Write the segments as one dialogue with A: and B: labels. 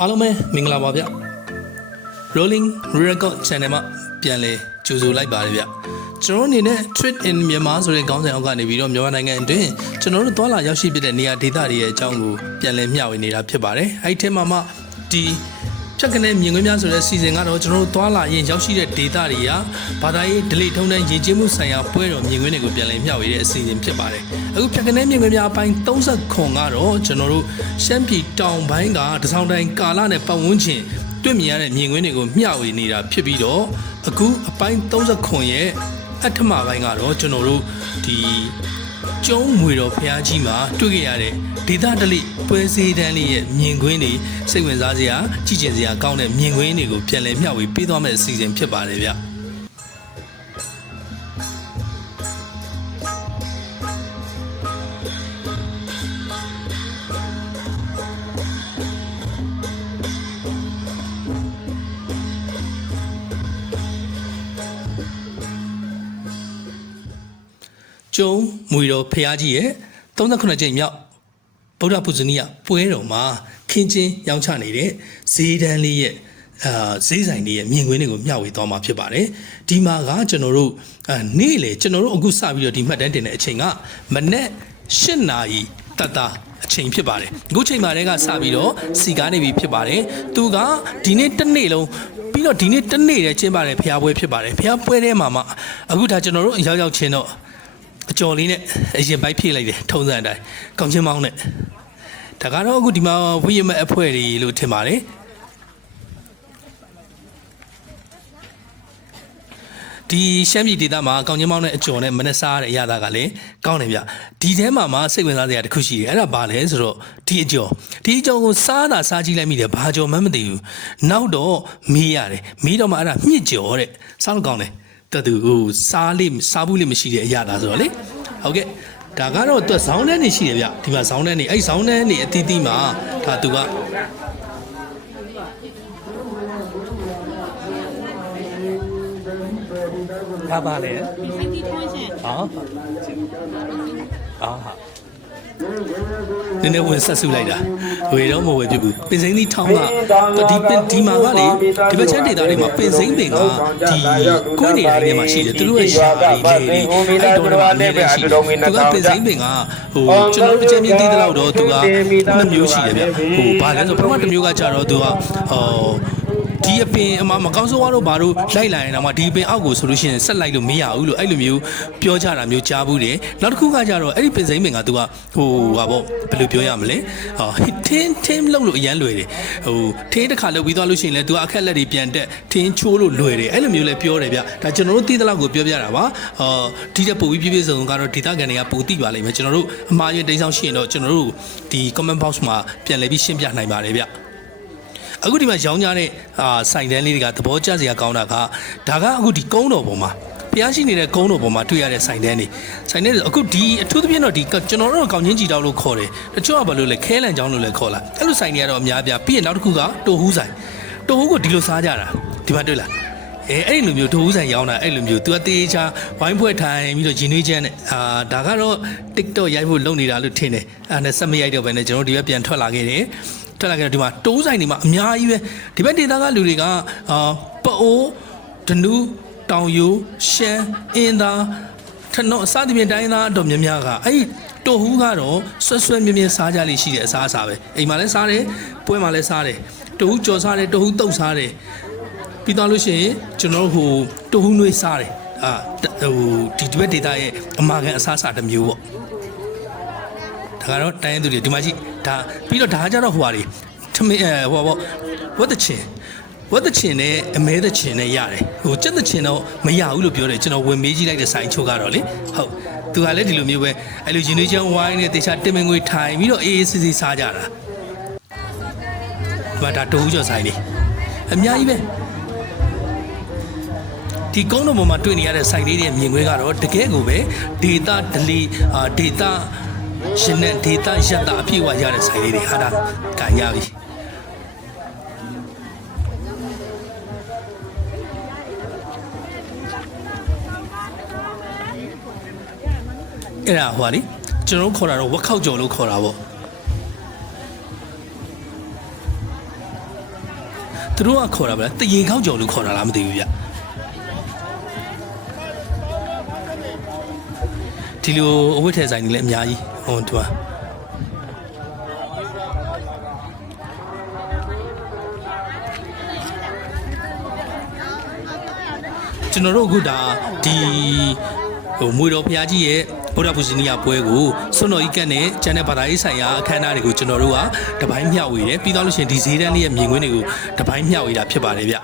A: အားလုံးပဲမင်္ဂလာပါဗျ Rolling Record Channel မှာပြန်လဲကြိုဆိုလိုက်ပါတယ်ဗျကျွန်တော်တို့အနေနဲ့ Trade in Myanmar ဆိုတဲ့ခေါင်းစဉ်အောက်ကနေပြီးတော့မြန်မာနိုင်ငံအတွင်းကျွန်တော်တို့သွားလာရောက်ရှိဖြစ်တဲ့နေရာဒေသတွေရဲ့အကြောင်းကိုပြန်လဲမျှဝေနေတာဖြစ်ပါတယ်အဲ့ဒီထဲမှာမှဒီ ဖြတ်ကနေမြင်ကွင်းများဆိုတဲ့စီစဉ်ကတော့ကျွန်တော်တို့သွားလာရင်ရောက်ရှိတဲ့ဒေသတွေကဘာသာရေးဒလိထုံးတန်းယဉ်ကျေးမှုဆိုင်ရာပွဲတော်မြင်ကွင်းတွေကိုပြန်လည်မျှဝေတဲ့အစီအစဉ်ဖြစ်ပါတယ်။အခုဖြတ်ကနေမြင်ကွင်းများအပိုင်း30ခွန်ကတော့ကျွန်တော်တို့ရှမ်းပြည်တောင်ပိုင်းကတစောင်းတိုင်းကာလနဲ့ပတ်ဝန်းကျင်တွေ့မြင်ရတဲ့မြင်ကွင်းတွေကိုမျှဝေနေတာဖြစ်ပြီးတော့အခုအပိုင်း30ခွန်ရဲ့အထမပိုင်းကတော့ကျွန်တော်တို့ဒီ ကျုံးမွေတော်ဖះကြီးမှာတွေ့ခဲ့ရတဲ့ဒေသတလိပွဲစည်းတန်းလေးရဲ့မြင်ကွင်းတွေစိတ်ဝင်စားစရာကြည့်ကျင်စရာကောင်းတဲ့မြင်ကွင်းတွေကိုပြန်လည်မျှဝေပေးသွားမယ့်အစီအစဉ်ဖြစ်ပါတယ်ဗျ။ ကျုံမွေတော်ဖះကြီးရဲ့39ကြိမ်မြောက်ဗုဒ္ဓပူဇနီယပွဲတော်မှာခင်းချင်းရောင်းချနေတဲ့ဈေးတန်းလေးရဲ့အာဈေးဆိုင်လေးရဲ့မြင်ကွင်းတွေကိုမျှဝေသွားမှာဖြစ်ပါတယ်ဒီမှာကကျွန်တော်တို့အာနေ့လေကျွန်တော်တို့အခုစပြီးတော့ဒီမှတ်တမ်းတင်တဲ့အချိန်ကမနေ့8နာရီတတ်တာအချိန်ဖြစ်ပါတယ်အခုချိန်မှာတည်းကစပြီးတော့စီကားနေပြီဖြစ်ပါတယ်သူကဒီနေ့တစ်နေ့လုံးပြီးတော့ဒီနေ့တစ်နေ့တည်းကျင်းပါတယ်ဖျားပွဲဖြစ်ပါတယ်ဖျားပွဲထဲမှာမှအခုဒါကျွန်တော်တို့ရောက်ရောက်ချင်းတော့ အကျော်လေးနဲ့အရင်ဘိုက်ဖြည့်လိုက်တယ်ထုံးစံအတိုင်းကောင်းချင်းမောင်းနဲ့ဒါကတော့အခုဒီမှာဝိရမအဖွဲတွေလို့ထင်ပါတယ်ဒီရှမ်းပြည်ဒေသမှာကောင်းချင်းမောင်းနဲ့အကျော်နဲ့မနှစားတဲ့အရာကလည်းကောင်းတယ်ဗျဒီထဲမှာမှစိတ်ဝင်စားစရာတစ်ခုရှိတယ်အဲ့ဒါဘာလဲဆိုတော့ဒီအကျော်ဒီအကျော်ကိုစားတာစားကြည့်လိုက်မိတယ်ဘာကျော်မှမသိဘူးနောက်တော့မေးရတယ်မေးတော့မှအဲ့ဒါမြင့်ကျော်တဲ့စားလို့ကောင်းတယ် တတူဟိုစားလေးစားဘူးလေးမရှိတဲ့အရာလားဆိုတော့လေဟုတ်ကဲ့ဒါကတော့သူဇောင်းတန်းနေရှိတယ်ဗျဒီမှာဇောင်းတန်းနေအဲ့ဇောင်းတန်းနေအတီးတီးမှာဒါသူက
B: ဒါပါလေ
C: ဆိုင်တီထွန်းရှင်
B: ဟာအာဟာ
A: နည်းနည်းဝင်ဆက်စုလိုက်တာဝေတော့မဝေဖြစ်ဘူးပင်စိမ့်သီးထောင်းကဒီပင်ဒီမှာကလေဒီဘက်ချမ်းဒေတာတွေမှာပင်စိမ့်ပင်ကဒီကွင်းနေတိုင်းထဲမှာရှိတယ်သူတို့ရဲ့ရှာတွေလေတွေအဲ့တော့တော့အနေနဲ့ရှိတယ်သူကပင်စိမ့်ပင်ကဟိုကျွန်တော်တို့အချမ်းမြင့်သိတဲ့လောက်တော့သူကနှစ်မျိုးရှိတယ်ဗျဟိုဘာလဲဆိုပထမတစ်မျိုးကကြတော့သူကဟို ဒီအပင်အမမကောင်းဆိုးတော့ဘာလို့လိုက်လာရင်တော့မှဒီအပင်အောက်ကိုဆိုလို့ရှိရင်ဆက်လိုက်လို့မရဘူးလို့အဲ့လိုမျိုးပြောကြတာမျိုးကြားဘူးတယ်နောက်တစ်ခုကကြတော့အဲ့ဒီပင်စိမ့်ပင်ကသူကဟိုဟာပေါ့ဘယ်လိုပြောရမလဲဟောထင်းထင်းလောက်လို့အရန်လွယ်တယ်ဟိုထင်းတစ်ခါလောက်ပြီးသွားလို့ရှိရင်လည်းသူကအခက်လက်တွေပြန်တက်ထင်းချိုးလို့လွယ်တယ်အဲ့လိုမျိုးလည်းပြောတယ်ဗျဒါကျွန်တော်တို့သိတဲ့လောက်ကိုပြောပြတာပါအော်ဒီတဲ့ပို့ပြီးပြည့်ပြည့်စုံစုံကတော့ဒေတာကန်တွေကပိုသိပါလိမ့်မယ်ကျွန်တော်တို့အမှားရင်တိန်းဆောင်ရှိရင်တော့ကျွန်တော်တို့ဒီ comment box မှာပြန်လည်ပြီးရှင်းပြနိုင်ပါတယ်ဗျ အခုဒီမှာရောင်းကြတဲ့အာစိုင်တန်းလေးတွေကသဘောကျစရာကောင်းတာကဒါကအခုဒီကုန်းတော်ပေါ်မှာဖျားရှိနေတဲ့ကုန်းတော်ပေါ်မှာတွေ့ရတဲ့စိုင်တန်းတွေစိုင်တန်းတွေအခုဒီအထူးသဖြင့်တော့ဒီကျွန်တော်တို့ကောင်းချင်းကြည်တောက်လို့ခေါ်တယ်တချို့ကဘာလို့လဲခဲလန်ချောင်းလို့လည်းခေါ်လာအဲ့လိုစိုင်တွေကတော့အများပြပြီးရင်နောက်တစ်ခုကတိုဟူးစိုင်တိုဟူးကိုဒီလိုစားကြတာဒီမှာတွေ့လားအဲအဲ့ဒီလိုမျိုးဒိုးဦးဆိုင်ရောင်းတာအဲ့လိုမျိုးသူကတေးချာဝိုင်းဖွဲ့ထိုင်ပြီးတော့ဂျင်းနှွေးချမ်းနဲ့အာဒါကတော့ TikTok ရိုက်ဖို့လုပ်နေတာလို့ထင်တယ်အာနဲ့စက်မရိုက်တော့ဘဲနဲ့ကျွန်တော်တို့ဒီဘက်ပြန်ထွက်လာခဲ့တယ် ထွက်လာခဲ့တော့ဒီမှာတိုးဆိုင်တွေမှာအများကြီးပဲဒီဘက်ဒေသကလူတွေကအာပအိုးဒနူးတောင်ယိုရှမ်းအင်းသားထနော့အစသဖြင့်တိုင်းသားအတော်များများကအဲ့ဒီတိုဟူးကတော့ဆွဲဆွဲမြဲမြဲစားကြလိမ့်ရှိတဲ့အစားအစာပဲအိမ်မှာလည်းစားတယ်ပွဲမှာလည်းစားတယ်တိုဟူးကြော်စားတယ်တိုဟူးတုတ်စားတယ်ပြီးတော့လို့ရှိရင်ကျွန်တော်တို့ဟိုတဟူးနွေးစားတယ်အာဟိုဒီဒီဘက်ဒေတာရဲ့အမာကန်အစားအစာတစ်မျိုးပေါ့ဒါကတော့တိုင်းရင်းသူတွေဒီမှာကြည့် ဒါပြီးတော့ဒါကကြတော့ဟိုဟာတွေထမင်းအဲဟိုပါပေါ့ဝတ်တချင်ဝတ်တချင်နဲ့အမဲတချင်နဲ့ရတယ်ဟိုကြက်တချင်တော့မရဘူးလို့ပြောတယ်ကျွန်တော်ဝင်မေးကြည့်လိုက်တဲ့ဆိုင်ချိုးကတော့လေဟုတ်သူကလည်းဒီလိုမျိုးပဲအဲ့လိုရင်းနှီးချမ်းဝိုင်းနဲ့တေချာတင်မင်ငွေထိုင်ပြီးတော့အေးအေးဆေးဆေးစားကြတာဘာဒါတူးကျော်ဆိုင်လေးအများကြီးပဲဒီကုန်းတော်ပေါ်မှာတွေ့နေရတဲ့စိုက်လေးတွေမြင်ခွဲကတော့တကယ်ကိုပဲဒေတာဒလီအာဒေတာ ရှင်နဲ့ဒေတာရတအပြည့်အဝရတဲ့စိုက်လေးတွေဟာဒါကန်ရပြီအဲ့ဒါဟိုဟာလေကျွန်တော်တို့ခေါ်တာတော့ဝက်ခောက်ကြော်လို့ခေါ်တာပေါ့သူတို့ကခေါ်တာဗျတရေခောက်ကြော်လို့ခေါ်တာလားမသိဘူးဗျဒီလိုအဝတ်ထည်ဆိုင်တွေလည်းအများကြီး ဟိုသူကကျွန်တော်တို့အခုဒါဒီဟိုမွေတော်ဘုရားကြီးရဲ့ဗုဒ္ဓဘုဇနီယပွဲကိုစွန့်တော်ဤကတ်နဲ့ကျန်တဲ့ဘာသာရေးဆိုင်ရာအခမ်းအနားတွေကိုကျွန်တော်တို့ကတပိုင်းမျှဝေတယ်ပြီးတော့လို့ရှိရင်ဒီဈေးတန်းလေးရဲ့မြင်ကွင်းတွေကိုတပိုင်းမျှဝေတာဖြစ်ပါတယ်ဗျ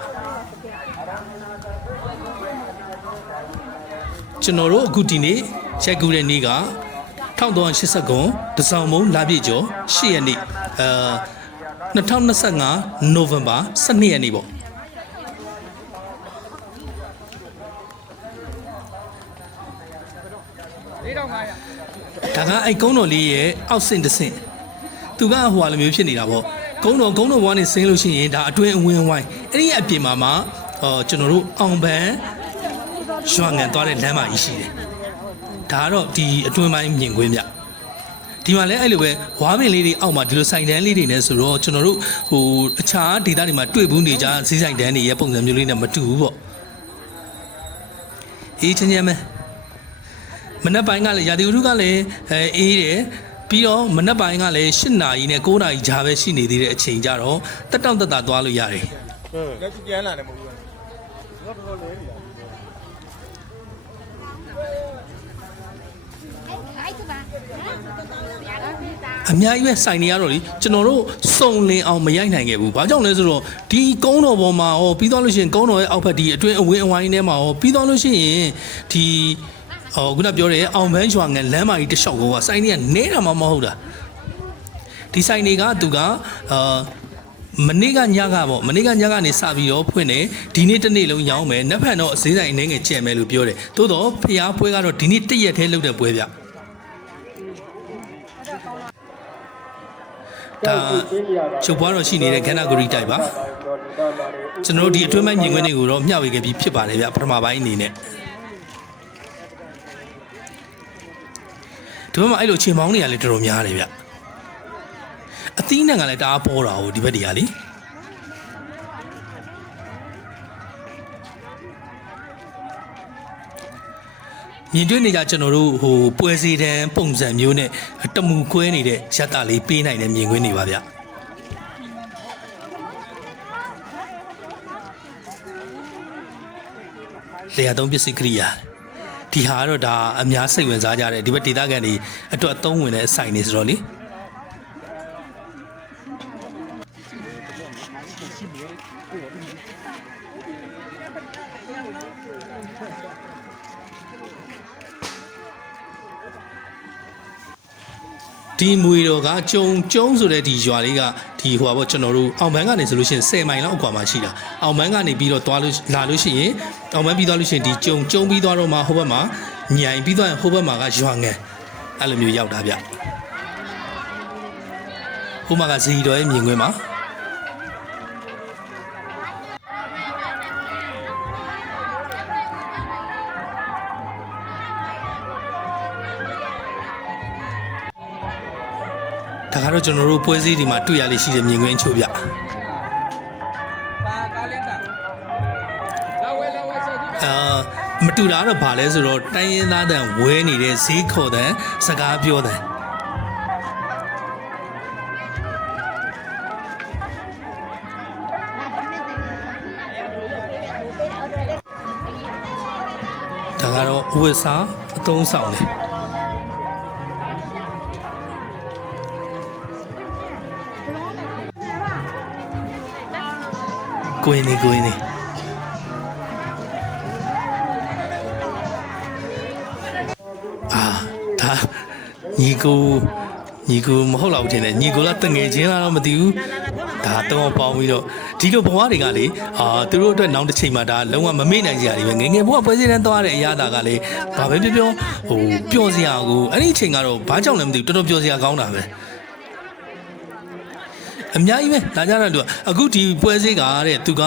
A: ကျွန်တော်တို့အခုဒီနေ့ရိုက်ကူးတဲ့နေ့က 1380ခုတစောင်းမုံလာပြည့်ကျော်8ရက်နေ့အဲ2025နိုဝင်ဘာ12ရက်နေ့ပေါ့ဒါကအဲ့ကုန်းတော်လေးရဲ့အောက်ဆင့်တစ်ဆင့်သူကဟိုဟာလိုမျိုးဖြစ်နေတာပေါ့ကုန်းတော်ကုန်းတော်ဘွားနေဆင်းလို့ရှိရင်ဒါအတွင်းအဝင်ဝိုင်းအဲ့ဒီအပြင်မှာမှအော်ကျွန်တော်တို့အောင်ပန်းရွှာငံသွားတဲ့လမ်းမကြီးရှိတယ် ဒါကတော့ဒီအတွင်းပိုင်းမြင်ကွင်းဗျဒီမှာလည်းအဲ့လိုပဲဝါပင်လေးတွေအောက်မှာဒီလိုဆိုင်တန်းလေးတွေနဲ့ဆိုတော့ကျွန်တော်တို့ဟိုအခြားဒေသတွေမှာတွေ့ဘူးနေကြဈေးဆိုင်တန်းတွေရဲ့ပုံစံမျိုးလေးနဲ့မတူဘူးပေါ့အေးချင်းချင်းပဲမနက်ပိုင်းကလည်းရာသီဥတုကလည်းအဲအေးတယ်ပြီးတော့မနက်ပိုင်းကလည်း8နာရီနဲ့9နာရီကြားပဲရှိနေသေးတဲ့အချိန်ကြတော့တက်တောင့်တက်တာသွားလို့ရတယ်
B: လက်ကြည့်ပြန်လာတယ်မဟုတ်ဘူး
A: အများကြီးပဲစိုင်နေရတော့လေကျွန်တော်တို့စုံလင်အောင်မရိုက်နိုင်ခဲ့ဘူးဘာကြောင့်လဲဆိုတော့ဒီကုန်းတော်ပေါ်မှာဟောပြီးတော့လို့ရှိရင်ကုန်းတော်ရဲ့အောက်ဘက်ဒီအတွင်းအဝင်းအဝိုင်းထဲမှာဟောပြီးတော့လို့ရှိရင်ဒီဟောခုနပြောတဲ့အောင်ပန်းရွာငယ်လမ်းမကြီးတစ်လျှောက်ကစိုင်တွေကနဲတာမှမဟုတ်တာဒီစိုင်တွေကသူကအာမနေ့ကညကပေါ့မနေ့ကညကနေစပြီးတော့ဖွင့်တယ်ဒီနေ့တစ်နေ့လုံးရောင်းမယ်နက်ဖြန်တော့အစည်းဆိုင်အနေငယ်ကျန်မယ်လို့ပြောတယ်သို့တော့ဖျားပွဲကတော့ဒီနေ့တစ်ရက်တည်းလုပ်တဲ့ပွဲဗျ ဒါချုပ်ပွားတော့ရှိနေတဲ့ခန္ဓာကိုယ်ကြီးတိုက်ပါကျွန်တော်တို့ဒီအတွင်းပိုင်းမြင်ကွင်းတွေကိုတော့မျှဝေခဲ့ပြီးဖြစ်ပါတယ်ဗျပထမပိုင်းအနေနဲ့ဒီဘက်မှာအဲ့လိုချိန်ပေါင်းတွေကလည်းတော်တော်များတယ်ဗျအသီးနှံကလည်းတအားပေါ်တာဟိုဒီဘက်တွေကလေ မြင်တွေ့နေကြကျွန်တော်တို့ဟိုပွဲစည်းတန်းပုံစံမျိုးနဲ့တမူခွဲနေတဲ့ရက်တာလေးပေးနိုင်တဲ့မြင်ကွင်းတွေပါဗျလေယာသုံးပစ္စည်းကိရိယာဒီဟာကတော့ဒါအများစိတ်ဝင်စားကြတယ်ဒီဘက်ဒေသခံတွေအတွက်အသုံးဝင်တဲ့အဆိုင်နေဆိုတော့လေ ဒီမွေတော်ကကျုံကျုံဆိုတဲ့ဒီရွာလေးကဒီဟိုပါပေါ့ကျွန်တော်တို့အောင်ပန်းကနေဆိုလို့ရှိရင်10မိုင်လောက်အကွာမှာရှိတာအောင်ပန်းကနေပြီးတော့သွားလို့လာလို့ရှိရင်အောင်ပန်းပြီးသွားလို့ရှိရင်ဒီကျုံကျုံပြီးသွားတော့မှဟိုဘက်မှာညိုင်ပြီးသွားရင်ဟိုဘက်မှာကရွာငယ်အဲ့လိုမျိုးရောက်တာဗျဟိုမှာကဇီတော်ရဲ့မြင်ကွင်းမှာ ကတော့ကျွန်တော်တို့ပွဲစည်းဒီမှာတွေ့ရလေးရှိတဲ့မြင်ကွင်းအချို့ဗျ
B: ပါကားလင်းတာလာဝဲလာဝဲဆက်ကြည့်
A: အာမတူတာကတော့ဘာလဲဆိုတော့တိုင်းရင်းသားတန်ဝဲနေတဲ့ဈေးခေါ်တဲ့စကားပြောတဲ့ဒါကတော့ဝစ်စာအသုံးဆောင်တယ် ကိုင်းနေကိုင်းနေအာဒါညီကိုညီကိုမဟုတ်တော့ဘူးထင်တယ်ညီကိုလားတငယ်ချင်းလားတော့မသိဘူးဒါတော့ပေါင်းပြီးတော့ဒီလိုဘဝတွေကလေအာသူတို့အတွက်နောက်တစ်ချိန်မှာဒါလုံးဝမမေ့နိုင်ကြရဘူးငယ်ငယ်ဘဝပွဲစည်းတန်းသွားတဲ့အရာတာကလေဘာပဲပြောပြောဟိုပျော်စရာကိုအဲ့ဒီအချိန်ကတော့ဘာကြောင့်လဲမသိဘူးတော်တော်ပျော်စရာကောင်းတာပဲ အများကြီးပဲဒါကြတော့သူကအခုဒီပွဲစည်းကတဲ့သူက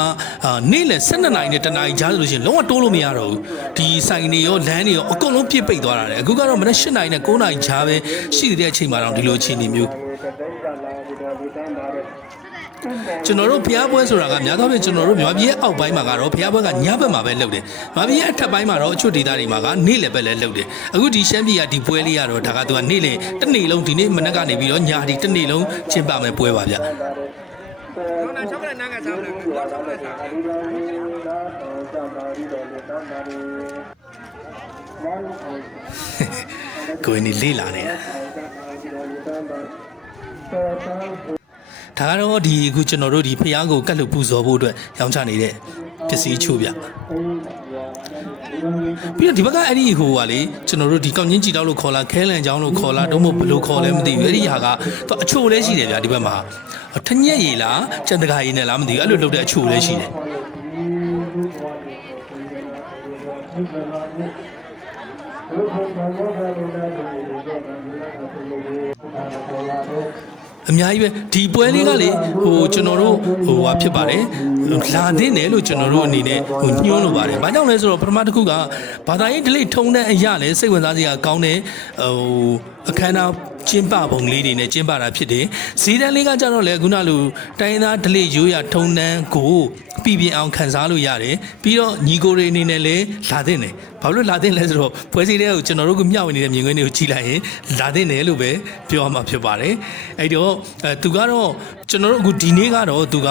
A: အာနေ့လယ်12နာရီနဲ့တနာရီကြားဆိုလို့ရှိရင်လုံးဝတိုးလို့မရတော့ဘူးဒီဆိုင်တွေရောလမ်းတွေရောအကုန်လုံးပြစ်ပိတ်သွားတာလေအခုကတော့မနေ့7နာရီနဲ့9နာရီကြားပဲရှိတဲ့အချိန်မှာတော့ဒီလိုအခြေအနေမျိုး ကျွန်တော်တို့ဖျားပွဲဆိုတာကများသောအားဖြင့်ကျွန်တော်တို့မြန်မာပြည်ရဲ့အောက်ပိုင်းမှာကတော့ဖျားပွဲကညဘက်မှာပဲလုပ်တယ်မြန်မာပြည်ရဲ့အထက်ပိုင်းမှာတော့အချို့ဒေသတွေမှာကနေ့လယ်ဘက်လည်းလုပ်တယ်အခုဒီရှမ်းပြည်ကဒီပွဲလေးကတော့ဒါကသူကနေ့လယ်တစ်နေ့လုံးဒီနေ့မနက်ကနေပြီးတော့ညဒီတစ်နေ့လုံးကျင်းပမယ်ပွဲပါဗျ
B: တော့နာချောက်ကလည်းနားကစားမလားတော့ချောက်ကလည်းစား
A: ကိုယ်နေလေးလာနေတာ ဒါကတော့ဒီအခုကျွန်တော်တို့ဒီဖျားကိုကတ်လို့ပူဇော်ဖို့အတွက်ရောင်းချနေတဲ့ပစ္စည်းချို့ဗျပြီးတော့ဒီဘက်ကအဲ့ဒီဟိုကလေကျွန်တော်တို့ဒီကောင်းချင်းကြည်တောက်လို့ခေါ်လာခဲလန်ချောင်းလို့ခေါ်လာတော့မဟုတ်ဘယ်လို့ခေါ်လဲမသိဘူးအဲ့ဒီဟာကတော့အချို့လည်းရှိတယ်ဗျဒီဘက်မှာထညက်ရည်လားစံတကာရည်နဲ့လားမသိဘူးအဲ့လိုလုပ်တဲ့အချို့လည်းရှိတယ် အများကြီးပဲဒီပွဲလေးကလေဟိုကျွန်တော်တို့ဟိုဟာဖြစ်ပါတယ်လာတဲ့တယ်လို့ကျွန်တော်တို့အနေနဲ့ဟိုညှိုးလို့ပါတယ်။ဘာကြောင့်လဲဆိုတော့ပထမတစ်ခုကဘာသာရေးဒလိထုံတဲ့အရာလဲစိတ်ဝင်စားစရာကောင်းတဲ့ဟိုအခမ်းအနား ကျင်းပပုံလေးတွေနဲ့ကျင်းပတာဖြစ်တယ်။ဇီးတန်းလေးကကြတော့လေခုနလိုတိုင်းရင်းသားဒလိရိုးရထုံတန်းကိုပြည်ပြင်းအောင်ခံစားလို့ရတယ်။ပြီးတော့ညီကိုတွေအနေနဲ့လည်းလာတဲ့တယ်။ဘာလို့လာတဲ့လဲဆိုတော့ပွဲစည်းတဲ့ကိုကျွန်တော်တို့ကမျှဝေနေတဲ့မြင်ကွင်းတွေကိုကြည့်လိုက်ရင်လာတဲ့တယ်လို့ပဲပြောရမှာဖြစ်ပါတယ်။အဲ့တော့အဲသူကတော့ကျွန်တော်တို့အခုဒီနေ့ကတော့သူက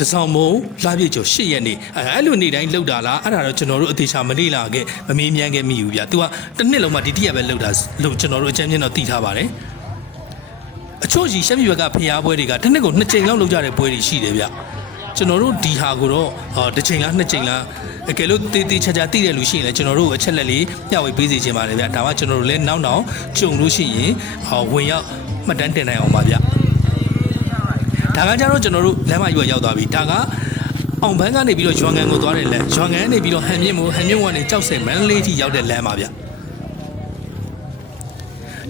A: တဆောင်မုံလာပြည့်ကျော်၈ရက်နေအဲအဲ့လိုနေ့တိုင်းလောက်တာလားအဲ့ဒါတော့ကျွန်တော်တို့အသေးချာမလေးလာခဲ့မမေးမြန်းခဲ့မိဘူးဗျ။ तू ကတစ်နှစ်လုံးမှဒီတိရပဲလောက်တာလို့ကျွန်တော်တို့အချမ်းချင်းတော့သိထားပါတယ်။အချို့ကြီးရှမ်းပြည်ဘက်ကဖျားပွဲတွေကတစ်နှစ်ကိုနှစ်ကြိမ်လောက်လောက်ကြတဲ့ပွဲတွေရှိတယ်ဗျ။ကျွန်တော်တို့ဒီဟာကိုတော့အော်တစ်ချိန်လားနှစ်ချိန်လားအကယ်လို့တေးသေးချာချာသိတဲ့လူရှိရင်လည်းကျွန်တော်တို့အချက်လက်လေးမျှဝေပေးစီခြင်းပါတယ်ဗျ။ဒါမှကျွန်တော်တို့လည်းနောက်နောက်ကြုံလို့ရှိရင်ဟောဝင်ရောက်မှတ်တမ်းတင်နိုင်အောင်ပါဗျ။ ဒါကကြတော့ကျွန်တော်တို့လမ်းမကြီးကရောက်သွားပြီဒါကအောင်ဘန်းကနေပြီးတော့ရွာငံကိုသွားတဲ့လမ်းရွာငံကနေပြီးတော့ဟန်မြင့်မို့ဟန်မြင့်ကနေကြောက်စင်မန္တလေးထိရောက်တဲ့လမ်းပါဗျ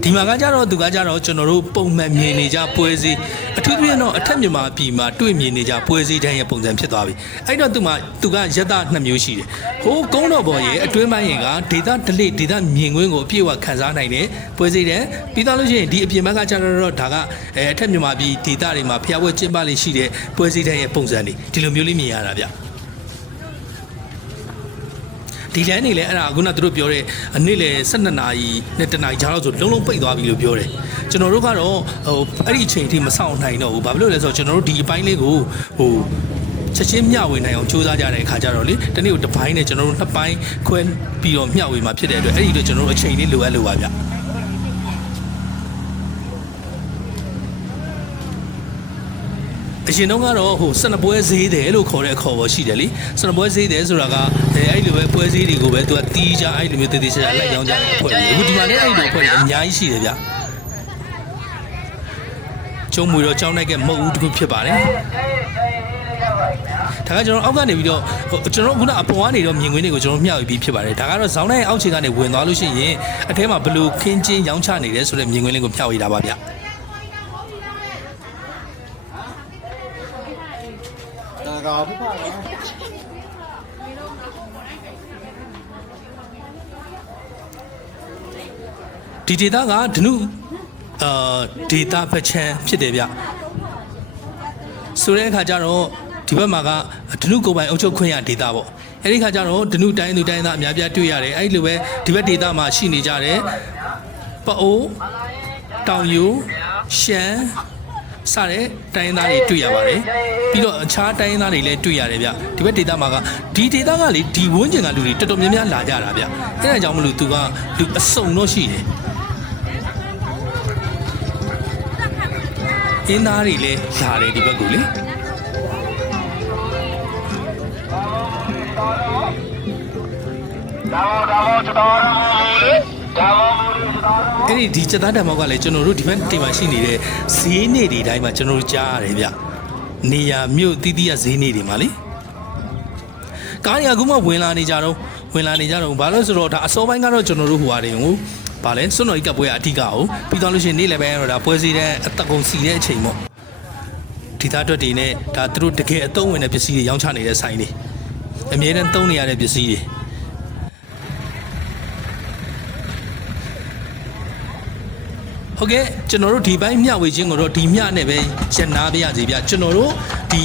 A: ဒီမှာကကြတော့သူကကြတော့ကျွန်တော်တို့ပုံမှန်မြင်နေကြပွဲစည်းအထူးသဖြင့်တော့အထက်မြန်မာပြည်မှာတွေ့မြင်နေကြပွဲစည်းတိုင်းရဲ့ပုံစံဖြစ်သွားပြီအဲ့တော့သူမှသူကရက်သားနှစ်မျိုးရှိတယ်ဟိုးကုန်းတော်ဘော်ရဲ့အတွင်းပိုင်းရင်ကဒေတာဒလိဒေတာမြင်ကွင်းကိုအပြည့်အဝခံစားနိုင်တယ်ပွဲစည်းတယ်ပြီးတော့လို့ရှိရင်ဒီအပြင်ဘက်ကကြတော့ဒါကအဲအထက်မြန်မာပြည်ဒေတာတွေမှာဖျားပွဲကျင်းပလေးရှိတဲ့ပွဲစည်းတိုင်းရဲ့ပုံစံတွေဒီလိုမျိုးလေးမြင်ရတာဗျ ဒီလမ်းနေလဲအဲ့ဒါခုနကသူတို့ပြောတဲ့အနည်းလေ12နာရီနဲ့တနာရီကြာတော့ဆိုလုံးလုံးပိတ်သွားပြီလို့ပြောတယ်ကျွန်တော်တို့ကတော့ဟိုအဲ့ဒီအချိန်အထိမဆောင်နိုင်တော့ဘူးဘာဖြစ်လို့လဲဆိုတော့ကျွန်တော်တို့ဒီအပိုင်းလေးကိုဟိုချက်ချင်းမျှဝေနိုင်အောင်စူးစမ်းကြတဲ့အခါကျတော့လေတနေ့ကိုတစ်ပိုင်းနဲ့ကျွန်တော်တို့နှစ်ပိုင်းခွဲပြီးတော့မျှဝေမှာဖြစ်တဲ့အတွက်အဲ့ဒီအတွက်ကျွန်တော်တို့အချိန်လေးလိုအပ်လို့ပါဗျ အရင်တော့ကတော့ဟိုစနပွဲဈေးတယ်လို့ခေါ်တဲ့အခေါ်ပေါ်ရှိတယ်လीစနပွဲဈေးတယ်ဆိုတာကအဲအဲ့လိုပဲပွဲဈေးတွေကိုပဲသူကတီးကြအဲ့လိုမျိုးတည်တည်ချာချာလိုက်ရောင်းကြတဲ့အဖွဲ့တွေအခုဒီမှာလည်းအဲ့လိုအဖွဲ့တွေအများကြီးရှိတယ်ဗျကျုံမူတော့ကြောင်းနိုင်ကမဟုတ်ဘူးတခုဖြစ်ပါတယ်ဒါကကျွန်တော်အောက်ကနေပြီးတော့ဟိုကျွန်တော်ခုနအပေါ်ကနေတော့မြင်ကွင်းတွေကိုကျွန်တော်မျှဝေပြီးဖြစ်ပါတယ်ဒါကတော့ဇောင်းနိုင်အောက်ခြေကနေဝင်သွားလို့ရှိရင်အထဲမှာဘလူခင်းချင်းရောင်းချနေတယ်ဆိုတဲ့မြင်ကွင်းလေးကိုမျှဝေတာပါဗျ
B: ကောင်ဖဖလား
A: ဒီဒေတာကဒနုအာဒေတာဖက်ချန်ဖြစ်တယ်ဗျဆိုတဲ့အခါကျတော့ဒီဘက်မှာကဒနုကိုယ်ပိုင်အုပ်ချုပ်ခွင့်ရဒေတာပေါ့အဲ့ဒီခါကျတော့ဒနုတိုင်းသူတိုင်းသားအများပြားတွေ့ရတယ်အဲ့ဒီလိုပဲဒီဘက်ဒေတာမှာရှိနေကြတယ်ပအိုးတောင်ယူရှမ်း စတဲ့တိုင်းသားတွေတွေ့ရပါတယ်ပြီးတော့အခြားတိုင်းသားတွေလည်းတွေ့ရတယ်ဗျဒီဘက်ဒေတာမှာကဒီဒေတာကလေဒီဝန်းကျင်ကလူတွေတော်တော်များများလာကြတာဗျအဲ့ဒါကြောင့်မလို့သူကလူအစုံတော့ရှိတယ်အင်းသားတွေလည်းလာတယ်ဒီဘက်ကိုလေ အဲ့ဒီဒီစက်သားတံမောက်ကလည်းကျွန်တော်တို့ဒီဘက်တင်မှာရှိနေတဲ့ဈေးနေတွေတိုင်းမှာကျွန်တော်တို့ကြားရတယ်ဗျနေရမြို့တီးတီးရဈေးနေတွေမှာလေကားတွေကအခုမှဝင်လာနေကြတော့ဝင်လာနေကြတော့ဘာလို့ဆိုတော့ဒါအစောပိုင်းကတော့ကျွန်တော်တို့ဟိုဟာတွေကိုဗာလဲစွန့်တော်ကြီးကပွဲကအဓိကအောင်ပြီးတော့လို့ရှိရင်နေ့လည်းပဲတော့ဒါပွဲစည်းတဲ့အသက်ကုန်စီတဲ့အချိန်ပေါ့ဒီသားအတွက်တွေနဲ့ဒါသူတို့တကယ်အသုံးဝင်တဲ့ပစ္စည်းတွေရောင်းချနေတဲ့ဆိုင်တွေအမြဲတမ်းသုံးနေရတဲ့ပစ္စည်းတွေ ဟုတ်ကဲ့ကျွန်တော်တို့ဒီပိုင်းမျှဝေခြင်းကိုတော့ဒီမျှနဲ့ပဲရန်နာပြရစီဗျကျွန်တော်တို့ဒီ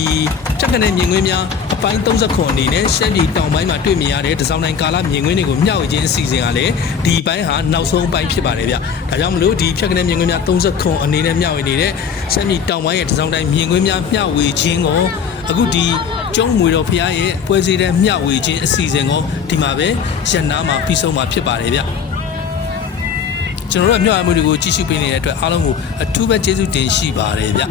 A: ဖြတ်ကနေမြင်ကွင်းများအပိုင်း30အနေနဲ့ရှမ်းပြည်တောင်ပိုင်းမှာတွေ့မြင်ရတဲ့တစောင်းတိုင်းကာလမြင်ကွင်းတွေကိုမျှဝေခြင်းအစီအစဉ်ကလည်းဒီပိုင်းဟာနောက်ဆုံးပိုင်းဖြစ်ပါတယ်ဗျဒါကြောင့်မလို့ဒီဖြတ်ကနေမြင်ကွင်းများ30အနေနဲ့မျှဝေနေတဲ့ရှမ်းပြည်တောင်ပိုင်းရဲ့တစောင်းတိုင်းမြင်ကွင်းများမျှဝေခြင်းကိုအခုဒီကျုံးမွေတော်ဖရားရဲ့ပွဲစည်းတဲ့မျှဝေခြင်းအစီအစဉ်ကိုဒီမှာပဲရန်နာမှာပြီးဆုံးမှာဖြစ်ပါတယ်ဗျ ကျွန်တော်တို့အမြောက်အမှုတွေကိုကြည့်ရှုပေးနေတဲ့အတွက်အားလုံးကိုအထူးပဲကျေးဇူးတင်ရှိပါတယ်ဗျ